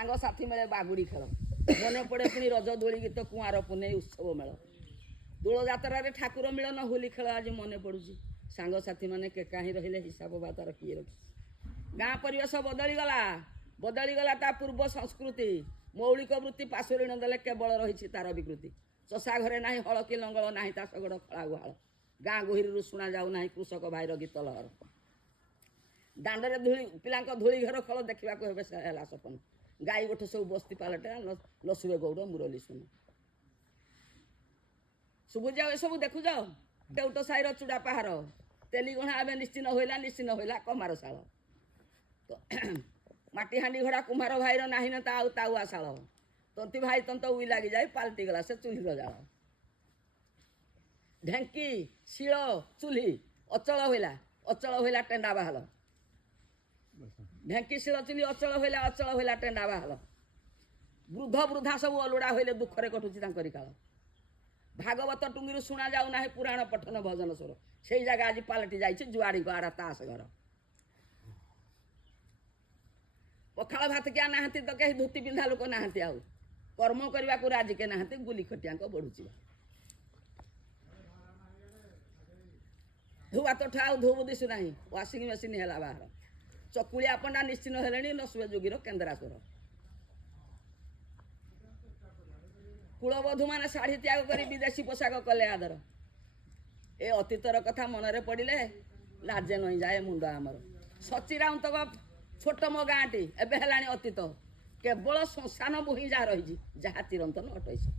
ସାଙ୍ଗସାଥି ମେଳେ ବାଗୁଡ଼ି ଖେଳ ମନେ ପଡ଼େ ପୁଣି ରଜ ଦୋଳି ଗୀତ କୁଆଁର ପୁନେଇ ଉତ୍ସବ ମେଳ ଦୋଳ ଯାତ୍ରାରେ ଠାକୁର ମିଳନ ହୋଲି ଖେଳ ଆଜି ମନେ ପଡ଼ୁଛି ସାଙ୍ଗସାଥି ମାନେ କେକା ହିଁ ରହିଲେ ହିସାବ ବା ତାର କିଏ ରଖି ଗାଁ ପରିବେଶ ବଦଳିଗଲା ତା ପୂର୍ବ ସଂସ୍କୃତି ମୌଳିକ ବୃତ୍ତି ପାଶୋରିଣ ଦେଲେ କେବଳ ରହିଛି ତାର ବିକୃତି ଚଷା ଘରେ ନାହିଁ ହଳ କି ଲଙ୍ଗଳ ନାହିଁ ତା ଶଗଡ଼ ଖଳା ଗୁହାଳ ଗାଁ ଗୋହିରରୁ ଶୁଣା ଯାଉନାହିଁ କୃଷକ ଭାଇର ଗୀତ ଲହର ଦାଣ୍ଡରେ ପିଲାଙ୍କ ଧୂଳି ଘର ଖେଳ ଦେଖିବାକୁ ହେବେ ହେଲା ସପନ ଗାଈ ଗୋଠ ସବୁ ବସ୍ତି ପାଲଟେ ଲସୁବେ ଗୌଡ଼ ମୁରଲି ସୁନ ଶୁଭୁଛି ଆଉ ଏସବୁ ଦେଖୁଛ ଦେଉଟ ସାହିର ଚୁଡ଼ା ପାହାର ତେଲିଗଣା ଏବେ ନିଶ୍ଚିନ୍ତ ହୋଇଲା କମାର ଶାଳ ମାଟି ହାଣ୍ଡି ଘୋଡ଼ା କୁମ୍ଭାର ଭାଇର ନାହିଁ ନା ତା ଆଉ ତାଉଆ ଶାଳ ତନ୍ତି ଭାଇ ତନ୍ତ ଉଇ ଲାଗିଯାଏ ପାଲଟିଗଲା ସେ ଚୁଲିର ଜାଳ ଢେଙ୍କି ଶିଳ ଚୁଲି ଅଚଳ ହୋଇଲା ଟେଣ୍ଡା ବାହାଲ ଢେଙ୍କି ଶିଳ ଚୁଲି ଅଚଳ ହୋଇଲା ଟେଣ୍ଡା ବାହାଲ ବୃଦ୍ଧା ସବୁ ଅଲୁଡ଼ା ହୋଇଲେ ଦୁଃଖରେ କଟୁଛି ତାଙ୍କରି କାଳ ଭାଗବତ ଟୁଙ୍ଗିରୁ ଶୁଣା ଯାଉନାହିଁ ପୁରାଣ ପଠନ ଭଜନ ସ୍ୱର ସେଇ ଜାଗା ଆଜି ପାଲଟି ଯାଇଛି ଜୁଆଡ଼ିଙ୍କ ଆଡ଼ା ତାସ ଘର ପଖାଳ ଭାତ କିଆ ନାହାନ୍ତି ତ କେହି ଧୋତି ପିନ୍ଧା ଲୋକ ନାହାନ୍ତି ଆଉ କର୍ମ କରିବାକୁ ରାଜି କେ ନାହାନ୍ତି ଗୁଲି ଖଟିଆଙ୍କ ବଢୁଛି ଧୁଆ ତୋଠା ଆଉ ଧୋବ ଦିଶୁ ନାହିଁ ୱାସିଂ ମେସିନ୍ ହେଲା ବାହାର ଚକୁଳିଆ ପଣ୍ଡା ନିଶ୍ଚିନ୍ତ ହେଲେଣି ନସୁଏ ଯୋଗୀର କେନ୍ଦ୍ରାସ୍ୱର କୁଳବଧୂ ମାନେ ଶାଢ଼ୀ ତ୍ୟାଗ କରି ବିଦେଶୀ ପୋଷାକ କଲେ ଆଦର ଏ ଅତୀତର କଥା ମନରେ ପଡ଼ିଲେ ଲାଜେ ନଇଁଯାଏ ମୁଣ୍ଡ ଆମର ସଚି ରାଉତଙ୍କ ଛୋଟ ମୋ ଗାଁଟି ଏବେ ହେଲାଣି ଅତୀତ କେବଳ ଶ୍ମଶାନ ଭୂଇଁ ଯାହା ରହିଛି ଯାହା ଚିରନ୍ତନ ଅଟଇଛି